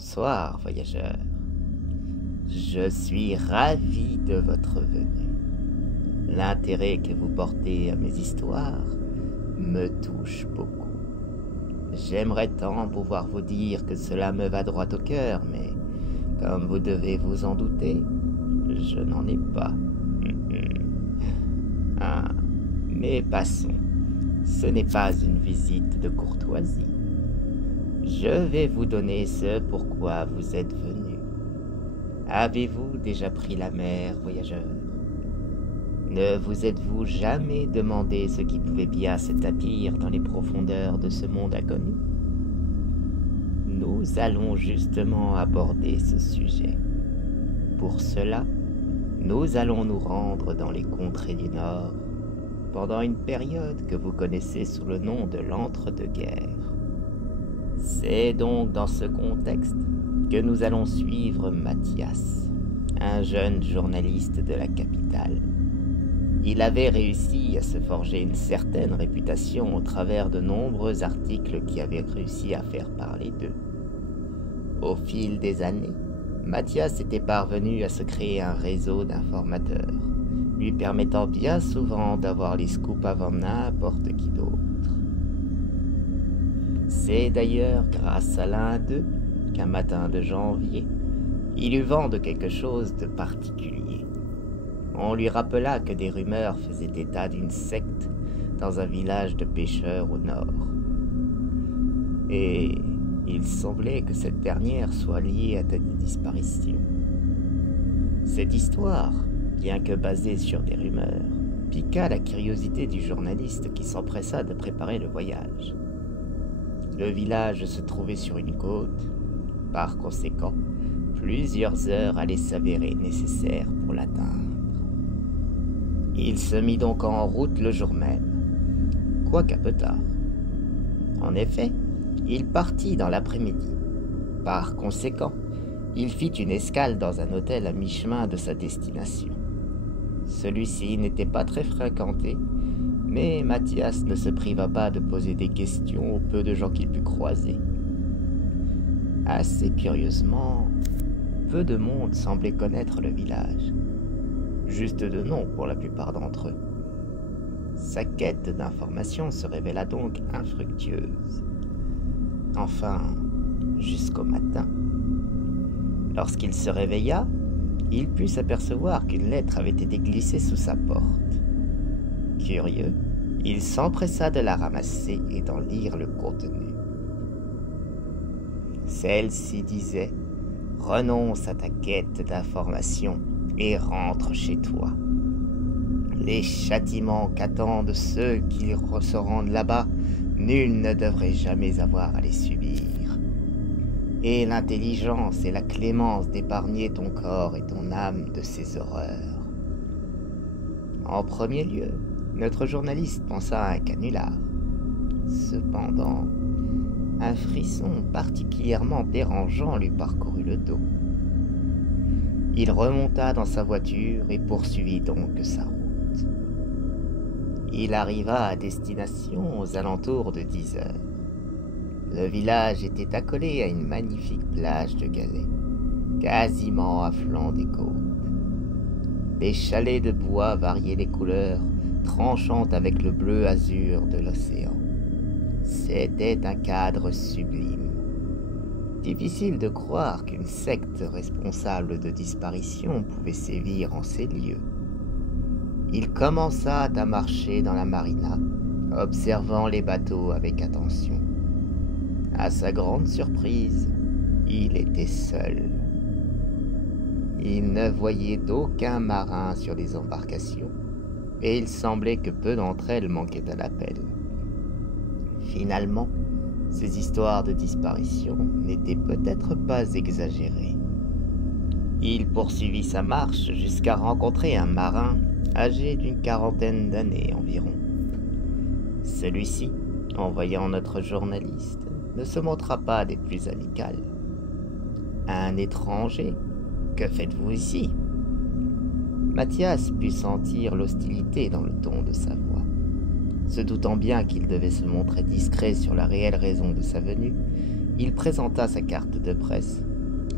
Bonsoir, voyageur. Je suis ravi de votre venue. L'intérêt que vous portez à mes histoires me touche beaucoup. J'aimerais tant pouvoir vous dire que cela me va droit au cœur, mais comme vous devez vous en douter, je n'en ai pas. Ah, mais passons. Ce n'est pas une visite de courtoisie. Je vais vous donner ce pourquoi vous êtes venu. Avez-vous déjà pris la mer, voyageur? Ne vous êtes-vous jamais demandé ce qui pouvait bien se tapir dans les profondeurs de ce monde inconnu? Nous allons justement aborder ce sujet. Pour cela, nous allons nous rendre dans les contrées du Nord, pendant une période que vous connaissez sous le nom de l'entre-deux-guerres. C'est donc dans ce contexte que nous allons suivre Mathias, un jeune journaliste de la capitale. Il avait réussi à se forger une certaine réputation au travers de nombreux articles qui avaient réussi à faire parler d'eux. Au fil des années, Mathias était parvenu à se créer un réseau d'informateurs, lui permettant bien souvent d'avoir les scoops avant n'importe qui d'autre. C'est d'ailleurs grâce à l'un d'eux qu'un matin de janvier, il eut vent de quelque chose de particulier. On lui rappela que des rumeurs faisaient état d'une secte dans un village de pêcheurs au nord. Et il semblait que cette dernière soit liée à des disparitions. Cette histoire, bien que basée sur des rumeurs, piqua la curiosité du journaliste qui s'empressa de préparer le voyage. Le village se trouvait sur une côte. Par conséquent, plusieurs heures allaient s'avérer nécessaires pour l'atteindre. Il se mit donc en route le jour même, quoiqu'un peu tard. En effet, il partit dans l'après-midi. Par conséquent, il fit une escale dans un hôtel à mi-chemin de sa destination. Celui-ci n'était pas très fréquenté, mais Mathias ne se priva pas de poser des questions au peu de gens qu'il put croiser. Assez curieusement, peu de monde semblait connaître le village. Juste de nom pour la plupart d'entre eux. Sa quête d'informations se révéla donc infructueuse. Enfin, jusqu'au matin. Lorsqu'il se réveilla, il put s'apercevoir qu'une lettre avait été glissée sous sa porte. Curieux, il s'empressa de la ramasser et d'en lire le contenu. Celle-ci disait « Renonce à ta quête d'information et rentre chez toi. Les châtiments qu'attendent ceux qui se rendent là-bas, nul ne devrait jamais avoir à les subir. Et l'intelligence et la clémence d'épargner ton corps et ton âme de ces horreurs. » En premier lieu, notre journaliste pensa à un canular. Cependant, un frisson particulièrement dérangeant lui parcourut le dos. Il remonta dans sa voiture et poursuivit donc sa route. Il arriva à destination aux alentours de 10 heures. Le village était accolé à une magnifique plage de galets, quasiment à flanc des côtes. Des chalets de bois variaient les couleurs, tranchant avec le bleu azur de l'océan. C'était un cadre sublime. Difficile de croire qu'une secte responsable de disparition pouvait sévir en ces lieux. Il commença à marcher dans la marina, observant les bateaux avec attention. À sa grande surprise, il était seul. Il ne voyait d'aucun marin sur les embarcations, et il semblait que peu d'entre elles manquaient à l'appel. Finalement, ces histoires de disparition n'étaient peut-être pas exagérées. Il poursuivit sa marche jusqu'à rencontrer un marin âgé d'une quarantaine d'années environ. Celui-ci, en voyant notre journaliste, ne se montra pas des plus amicales. « Un étranger, que faites-vous ici ?» Mathias put sentir l'hostilité dans le ton de sa voix. Se doutant bien qu'il devait se montrer discret sur la réelle raison de sa venue, il présenta sa carte de presse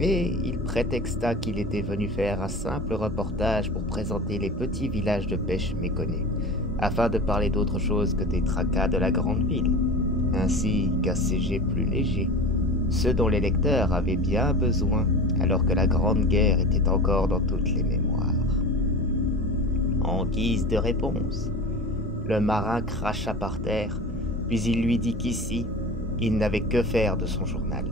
et il prétexta qu'il était venu faire un simple reportage pour présenter les petits villages de pêche méconnus, afin de parler d'autre chose que des tracas de la grande ville, ainsi qu'un sujet plus léger, ce dont les lecteurs avaient bien besoin alors que la Grande Guerre était encore dans toutes les mémoires. En guise de réponse, le marin cracha par terre, puis il lui dit qu'ici, il n'avait que faire de son journal,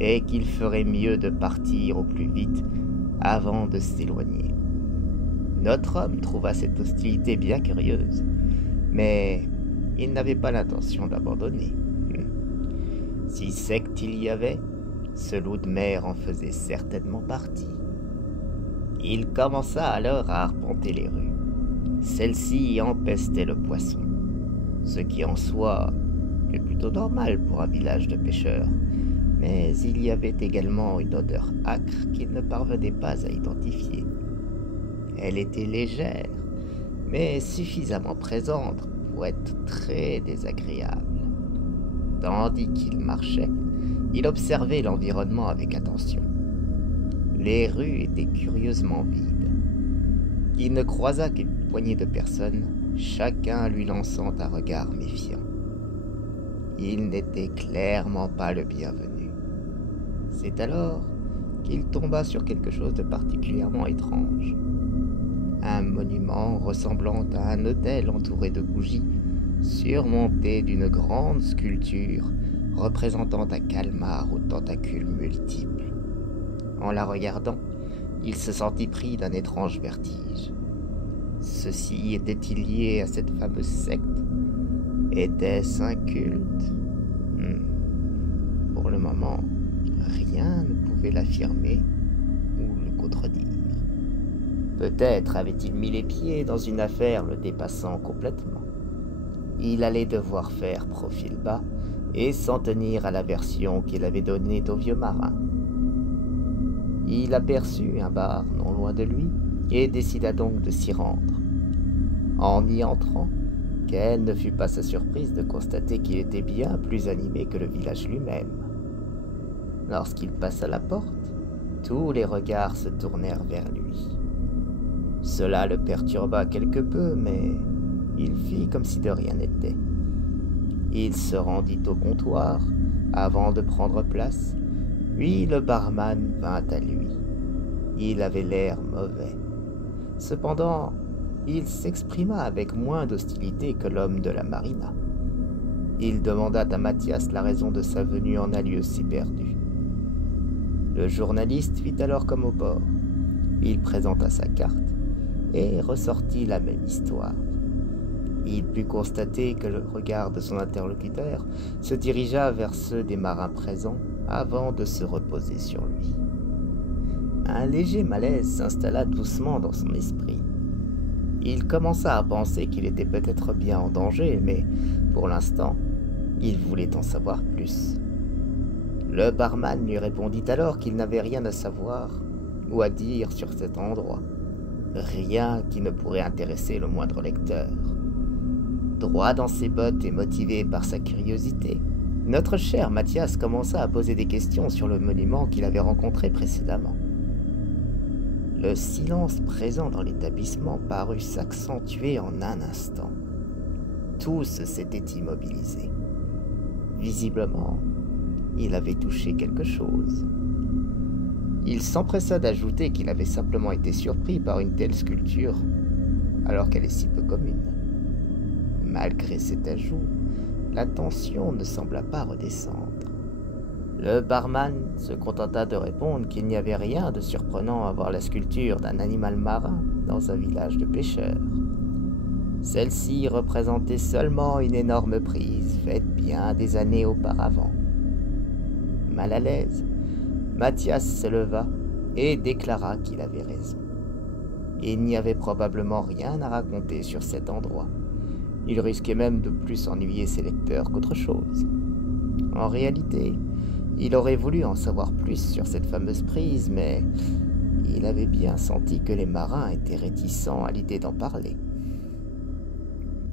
et qu'il ferait mieux de partir au plus vite avant de s'éloigner. Notre homme trouva cette hostilité bien curieuse, mais il n'avait pas l'intention d'abandonner. Si secte il y avait, ce loup de mer en faisait certainement partie. Il commença alors à arpenter les rues. Celle-ci empestait le poisson, ce qui en soi est plutôt normal pour un village de pêcheurs, mais il y avait également une odeur âcre qu'il ne parvenait pas à identifier. Elle était légère, mais suffisamment présente pour être très désagréable. Tandis qu'il marchait, il observait l'environnement avec attention. Les rues étaient curieusement vides. Il ne croisa qu'une poignée de personnes, chacun lui lançant un regard méfiant. Il n'était clairement pas le bienvenu. C'est alors qu'il tomba sur quelque chose de particulièrement étrange. Un monument ressemblant à un autel entouré de bougies, surmonté d'une grande sculpture représentant un calmar aux tentacules multiples. En la regardant, il se sentit pris d'un étrange vertige. Ceci était-il lié à cette fameuse secte? Était-ce un culte? Pour le moment, rien ne pouvait l'affirmer ou le contredire. Peut-être avait-il mis les pieds dans une affaire le dépassant complètement. Il allait devoir faire profil bas et s'en tenir à la version qu'il avait donnée au vieux marin. Il aperçut un bar non loin de lui et décida donc de s'y rendre. En y entrant, quelle ne fut pas sa surprise de constater qu'il était bien plus animé que le village lui-même. Lorsqu'il passa la porte, tous les regards se tournèrent vers lui. Cela le perturba quelque peu, mais il fit comme si de rien n'était. Il se rendit au comptoir avant de prendre place, puis le barman vint à lui. Il avait l'air mauvais. Cependant, il s'exprima avec moins d'hostilité que l'homme de la marina. Il demanda à Mathias la raison de sa venue en un lieu si perdu. Le journaliste fit alors comme au port. Il présenta sa carte et ressortit la même histoire. Il put constater que le regard de son interlocuteur se dirigea vers ceux des marins présents avant de se reposer sur lui. Un léger malaise s'installa doucement dans son esprit. Il commença à penser qu'il était peut-être bien en danger, mais pour l'instant, il voulait en savoir plus. Le barman lui répondit alors qu'il n'avait rien à savoir ou à dire sur cet endroit. Rien qui ne pourrait intéresser le moindre lecteur. Droit dans ses bottes et motivé par sa curiosité, notre cher Mathias commença à poser des questions sur le monument qu'il avait rencontré précédemment. Le silence présent dans l'établissement parut s'accentuer en un instant. Tous s'étaient immobilisés. Visiblement, il avait touché quelque chose. Il s'empressa d'ajouter qu'il avait simplement été surpris par une telle sculpture, alors qu'elle est si peu commune. Malgré cet ajout, la tension ne sembla pas redescendre. Le barman se contenta de répondre qu'il n'y avait rien de surprenant à voir la sculpture d'un animal marin dans un village de pêcheurs. Celle-ci représentait seulement une énorme prise faite bien des années auparavant. Mal à l'aise, Mathias se leva et déclara qu'il avait raison. Il n'y avait probablement rien à raconter sur cet endroit. Il risquait même de plus ennuyer ses lecteurs qu'autre chose. En réalité, il aurait voulu en savoir plus sur cette fameuse prise, mais il avait bien senti que les marins étaient réticents à l'idée d'en parler.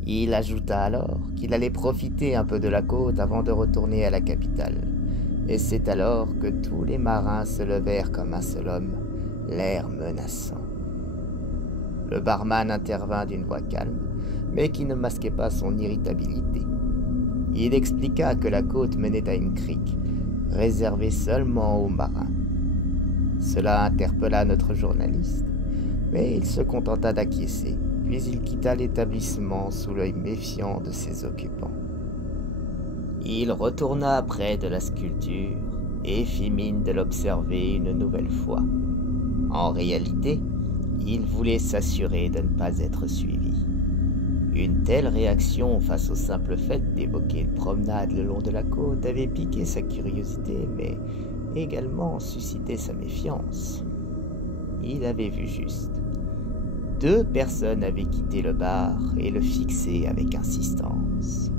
Il ajouta alors qu'il allait profiter un peu de la côte avant de retourner à la capitale, et c'est alors que tous les marins se levèrent comme un seul homme, l'air menaçant. Le barman intervint d'une voix calme, mais qui ne masquait pas son irritabilité. Il expliqua que la côte menait à une crique, réservée seulement aux marins. Cela interpella notre journaliste, mais il se contenta d'acquiescer, puis il quitta l'établissement sous l'œil méfiant de ses occupants. Il retourna près de la sculpture et fit mine de l'observer une nouvelle fois. En réalité, il voulait s'assurer de ne pas être suivi. Une telle réaction face au simple fait d'évoquer une promenade le long de la côte avait piqué sa curiosité, mais également suscité sa méfiance. Il avait vu juste. 2 personnes avaient quitté le bar et le fixaient avec insistance.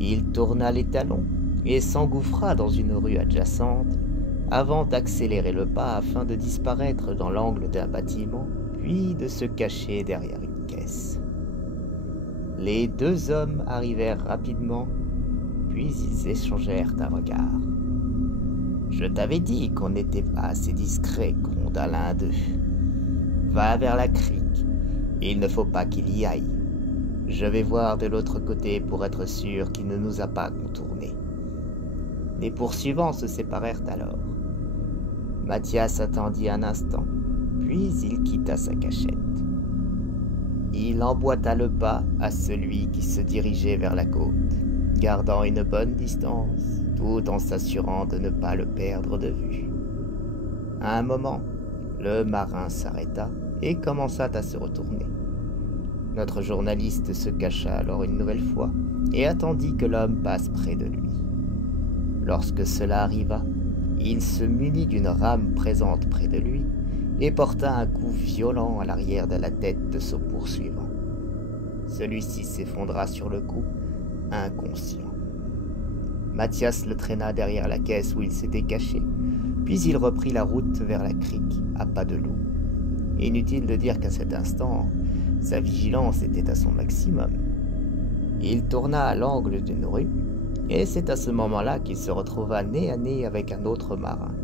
Il tourna les talons et s'engouffra dans une rue adjacente avant d'accélérer le pas afin de disparaître dans l'angle d'un bâtiment, puis de se cacher derrière une caisse. Les 2 hommes arrivèrent rapidement, puis ils échangèrent un regard. « Je t'avais dit qu'on n'était pas assez discret, gronda l'un d'eux. Va vers la crique, il ne faut pas qu'il y aille. Je vais voir de l'autre côté pour être sûr qu'il ne nous a pas contournés. » Les poursuivants se séparèrent alors. Mathias attendit un instant, puis il quitta sa cachette. Il emboîta le pas à celui qui se dirigeait vers la côte, gardant une bonne distance, tout en s'assurant de ne pas le perdre de vue. À un moment, le marin s'arrêta et commença à se retourner. Notre journaliste se cacha alors une nouvelle fois et attendit que l'homme passe près de lui. Lorsque cela arriva, il se munit d'une rame présente près de lui et porta un coup violent à l'arrière de la tête de son poursuivant. Celui-ci s'effondra sur le coup, inconscient. Mathias le traîna derrière la caisse où il s'était caché, puis il reprit la route vers la crique, à pas de loup. Inutile de dire qu'à cet instant, sa vigilance était à son maximum. Il tourna à l'angle d'une rue, et c'est à ce moment-là qu'il se retrouva nez à nez avec un autre marin.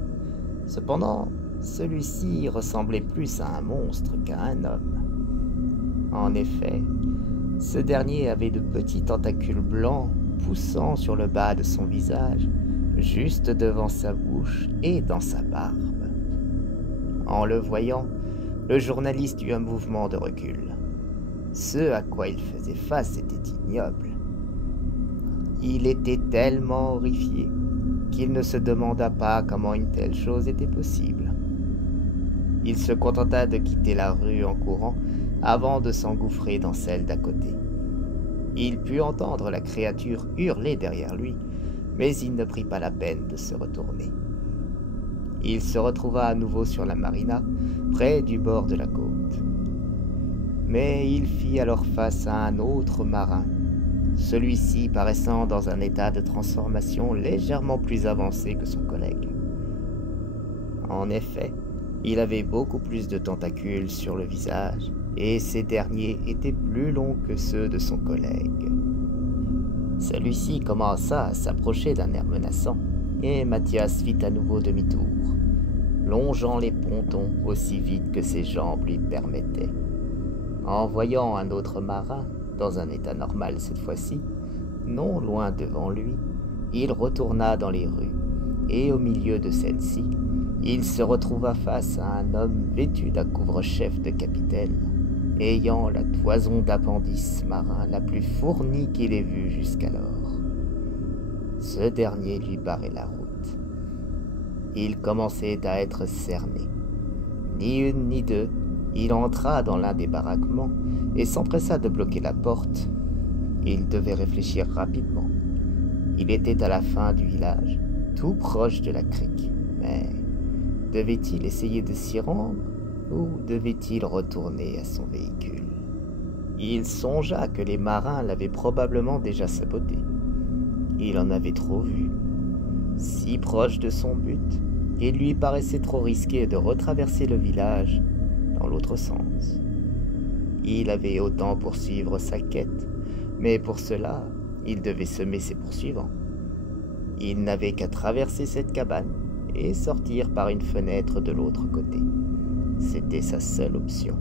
Cependant, celui-ci ressemblait plus à un monstre qu'à un homme. En effet, ce dernier avait de petits tentacules blancs poussant sur le bas de son visage, juste devant sa bouche et dans sa barbe. En le voyant, le journaliste eut un mouvement de recul. Ce à quoi il faisait face était ignoble. Il était tellement horrifié qu'il ne se demanda pas comment une telle chose était possible. Il se contenta de quitter la rue en courant avant de s'engouffrer dans celle d'à côté. Il put entendre la créature hurler derrière lui, mais il ne prit pas la peine de se retourner. Il se retrouva à nouveau sur la marina, près du bord de la côte. Mais il fit alors face à un autre marin, celui-ci paraissant dans un état de transformation légèrement plus avancé que son collègue. En effet, il avait beaucoup plus de tentacules sur le visage, et ces derniers étaient plus longs que ceux de son collègue. Celui-ci commença à s'approcher d'un air menaçant, et Mathias fit à nouveau demi-tour, longeant les pontons aussi vite que ses jambes lui permettaient. En voyant un autre marin, dans un état normal cette fois-ci, non loin devant lui, il retourna dans les rues, et au milieu de celle-ci, il se retrouva face à un homme vêtu d'un couvre-chef de capitaine, ayant la toison d'appendice marin la plus fournie qu'il ait vue jusqu'alors. Ce dernier lui barrait la route. Il commençait à être cerné. Ni une ni deux, il entra dans l'un des baraquements et s'empressa de bloquer la porte. Il devait réfléchir rapidement. Il était à la fin du village, tout proche de la crique, mais devait-il essayer de s'y rendre ou devait-il retourner à son véhicule? Il songea que les marins l'avaient probablement déjà saboté. Il en avait trop vu. Si proche de son but, il lui paraissait trop risqué de retraverser le village dans l'autre sens. Il avait autant poursuivre sa quête, mais pour cela, il devait semer ses poursuivants. Il n'avait qu'à traverser cette cabane et sortir par une fenêtre de l'autre côté. C'était sa seule option.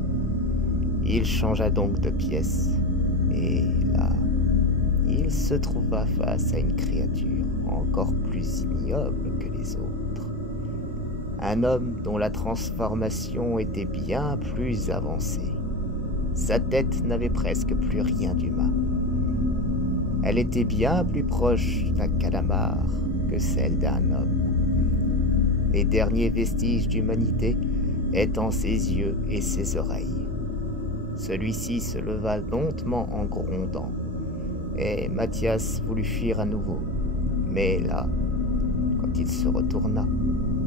Il changea donc de pièce, et là, il se trouva face à une créature encore plus ignoble que les autres. Un homme dont la transformation était bien plus avancée. Sa tête n'avait presque plus rien d'humain. Elle était bien plus proche d'un calamar que celle d'un homme. Les derniers vestiges d'humanité étant ses yeux et ses oreilles. Celui-ci se leva lentement en grondant, et Mathias voulut fuir à nouveau. Mais là, quand il se retourna,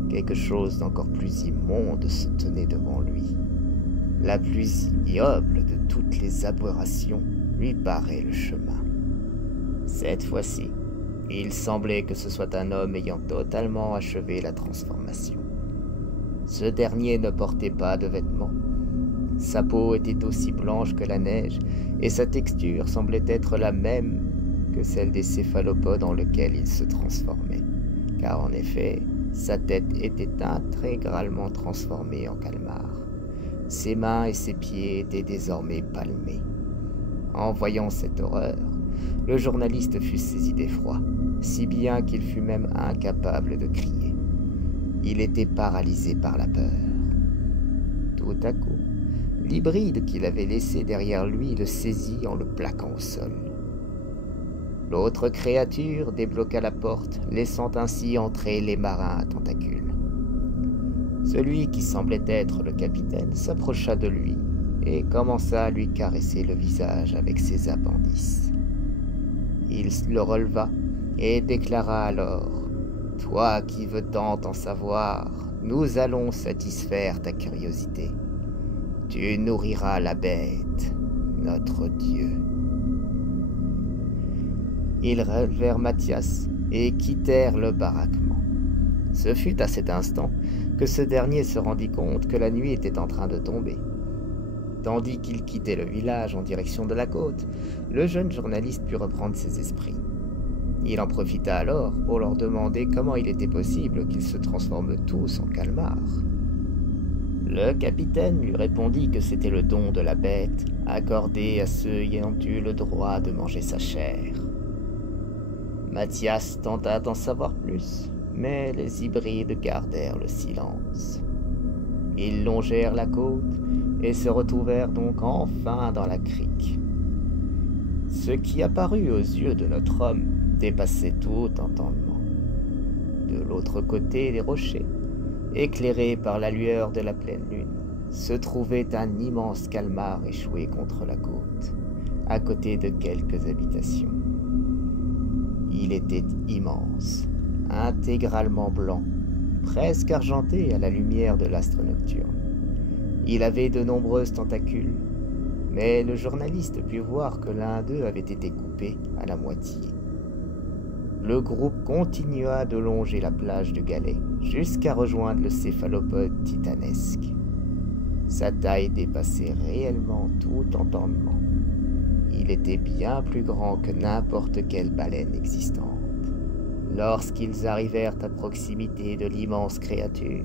quelque chose d'encore plus immonde se tenait devant lui. La plus ignoble de toutes les aberrations lui barrait le chemin. Cette fois-ci, il semblait que ce soit un homme ayant totalement achevé la transformation. Ce dernier ne portait pas de vêtements. Sa peau était aussi blanche que la neige, et sa texture semblait être la même que celle des céphalopodes dans lesquels il se transformait, car en effet, sa tête était intégralement transformée en calmar. Ses mains et ses pieds étaient désormais palmés. En voyant cette horreur, le journaliste fut saisi d'effroi, si bien qu'il fut même incapable de crier. Il était paralysé par la peur. Tout à coup, l'hybride qu'il avait laissé derrière lui le saisit en le plaquant au sol. L'autre créature débloqua la porte, laissant ainsi entrer les marins à tentacules. Celui qui semblait être le capitaine s'approcha de lui et commença à lui caresser le visage avec ses appendices. Il le releva et déclara alors : « Toi qui veux tant en savoir, nous allons satisfaire ta curiosité. Tu nourriras la bête, notre Dieu. » Ils relevèrent Mathias et quittèrent le baraquement. Ce fut à cet instant que ce dernier se rendit compte que la nuit était en train de tomber. Tandis qu'il quittait le village en direction de la côte, le jeune journaliste put reprendre ses esprits. Il en profita alors pour leur demander comment il était possible qu'ils se transforment tous en calmars. Le capitaine lui répondit que c'était le don de la bête, accordé à ceux ayant eu le droit de manger sa chair. Mathias tenta d'en savoir plus, mais les hybrides gardèrent le silence. Ils longèrent la côte et se retrouvèrent donc enfin dans la crique. Ce qui apparut aux yeux de notre homme dépassait tout entendement. De l'autre côté des rochers, éclairés par la lueur de la pleine lune, se trouvait un immense calmar échoué contre la côte, à côté de quelques habitations. Il était immense, intégralement blanc, presque argenté à la lumière de l'astre nocturne. Il avait de nombreuses tentacules, mais le journaliste put voir que l'un d'eux avait été coupé à la moitié. Le groupe continua de longer la plage de galets jusqu'à rejoindre le céphalopode titanesque. Sa taille dépassait réellement tout entendement. Il était bien plus grand que n'importe quelle baleine existante. Lorsqu'ils arrivèrent à proximité de l'immense créature,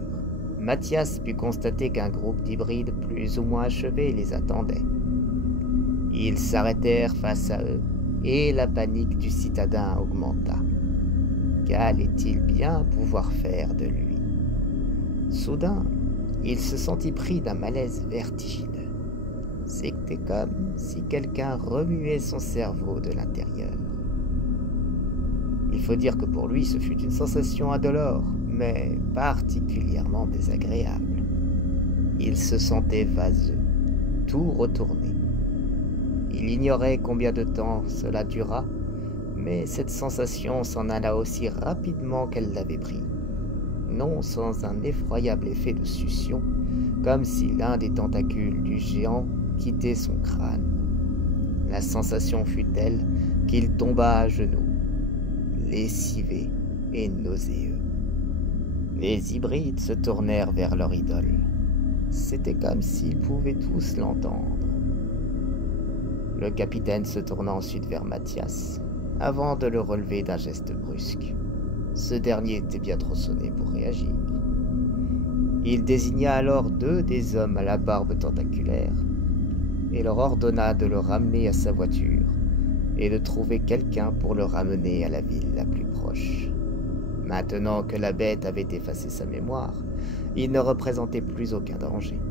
Mathias put constater qu'un groupe d'hybrides plus ou moins achevés les attendait. Ils s'arrêtèrent face à eux, et la panique du citadin augmenta. Qu'allait-il bien pouvoir faire de lui? Soudain, il se sentit pris d'un malaise vertigineux. C'était comme si quelqu'un remuait son cerveau de l'intérieur. Il faut dire que pour lui, ce fut une sensation indolore, mais particulièrement désagréable. Il se sentait vaseux, tout retourné. Il ignorait combien de temps cela dura, mais cette sensation s'en alla aussi rapidement qu'elle l'avait pris, non sans un effroyable effet de succion, comme si l'un des tentacules du géant quittait son crâne. La sensation fut telle qu'il tomba à genoux, lessivé et nauséeux. Les hybrides se tournèrent vers leur idole. C'était comme s'ils pouvaient tous l'entendre. Le capitaine se tourna ensuite vers Mathias, avant de le relever d'un geste brusque. Ce dernier était bien trop sonné pour réagir. Il désigna alors 2 des hommes à la barbe tentaculaire et leur ordonna de le ramener à sa voiture et de trouver quelqu'un pour le ramener à la ville la plus proche. Maintenant que la bête avait effacé sa mémoire, il ne représentait plus aucun danger.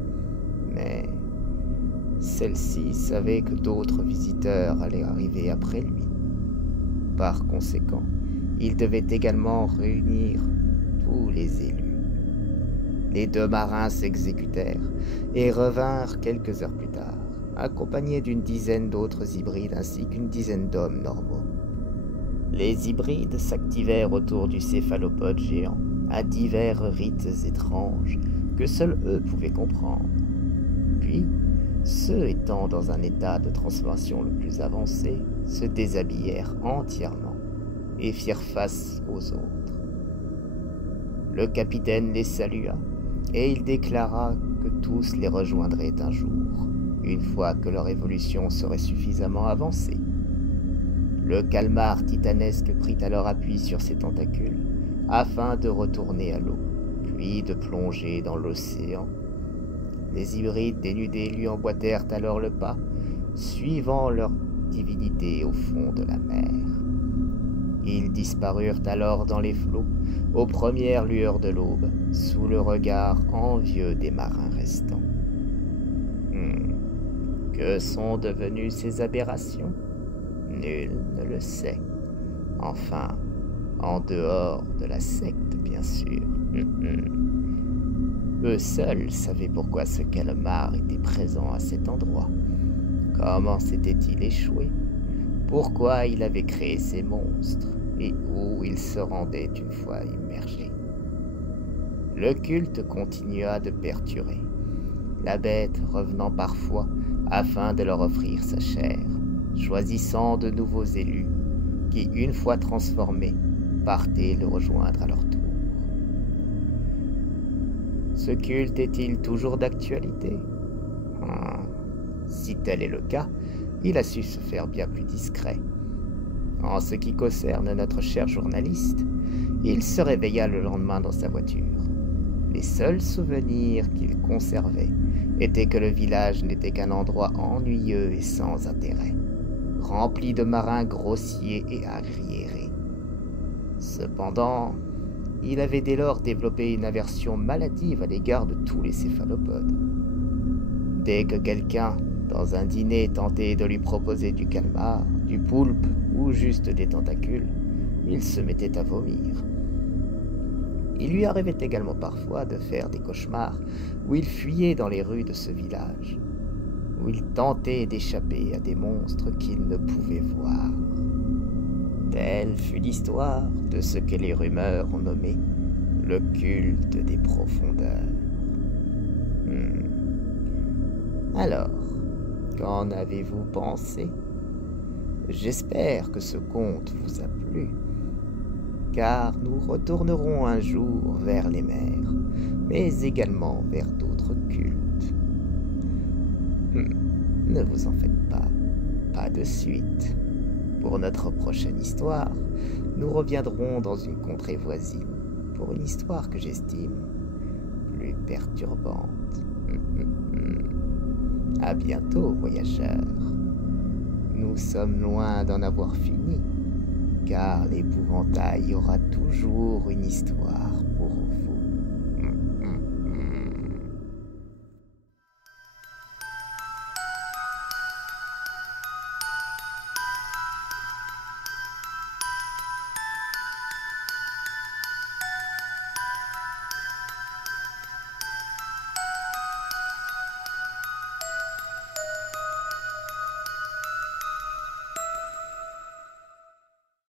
Mais celle-ci savait que d'autres visiteurs allaient arriver après lui. Par conséquent, il devait également réunir tous les élus. Les 2 marins s'exécutèrent et revinrent quelques heures plus tard, accompagnés d'une dizaine d'autres hybrides ainsi qu'une dizaine d'hommes normaux. Les hybrides s'activèrent autour du céphalopode géant à divers rites étranges que seuls eux pouvaient comprendre. Puis, ceux étant dans un état de transformation le plus avancé se déshabillèrent entièrement et firent face aux autres. Le capitaine les salua et il déclara que tous les rejoindraient un jour, une fois que leur évolution serait suffisamment avancée. Le calmar titanesque prit alors appui sur ses tentacules afin de retourner à l'eau, puis de plonger dans l'océan. Les hybrides dénudés lui emboîtèrent alors le pas, suivant leur divinité au fond de la mer. Ils disparurent alors dans les flots, aux premières lueurs de l'aube, sous le regard envieux des marins restants. Que sont devenues ces aberrations? Nul ne le sait. Enfin, en dehors de la secte, bien sûr. Eux seuls savaient pourquoi ce calmar était présent à cet endroit. Comment s'était-il échoué? Pourquoi il avait créé ces monstres? Et où il se rendait une fois immergé? Le culte continua de perdurer, la bête revenant parfois afin de leur offrir sa chair, choisissant de nouveaux élus qui, une fois transformés, partaient le rejoindre à leur tour. Ce culte est-il toujours d'actualité? Si tel est le cas, il a su se faire bien plus discret. En ce qui concerne notre cher journaliste, il se réveilla le lendemain dans sa voiture. Les seuls souvenirs qu'il conservait étaient que le village n'était qu'un endroit ennuyeux et sans intérêt, rempli de marins grossiers et arriérés. Cependant, il avait dès lors développé une aversion maladive à l'égard de tous les céphalopodes. Dès que quelqu'un, dans un dîner, tentait de lui proposer du calmar, du poulpe ou juste des tentacules, il se mettait à vomir. Il lui arrivait également parfois de faire des cauchemars où il fuyait dans les rues de ce village, où il tentait d'échapper à des monstres qu'il ne pouvait voir. Telle fut l'histoire de ce que les rumeurs ont nommé le culte des profondeurs. Alors, qu'en avez-vous pensé? J'espère que ce conte vous a plu, car nous retournerons un jour vers les mers, mais également vers d'autres cultes. Ne vous en faites pas, pas de suite. Pour notre prochaine histoire, nous reviendrons dans une contrée voisine, pour une histoire que j'estime plus perturbante. À bientôt, voyageurs. Nous sommes loin d'en avoir fini, car l'épouvantail aura toujours une histoire pour vous.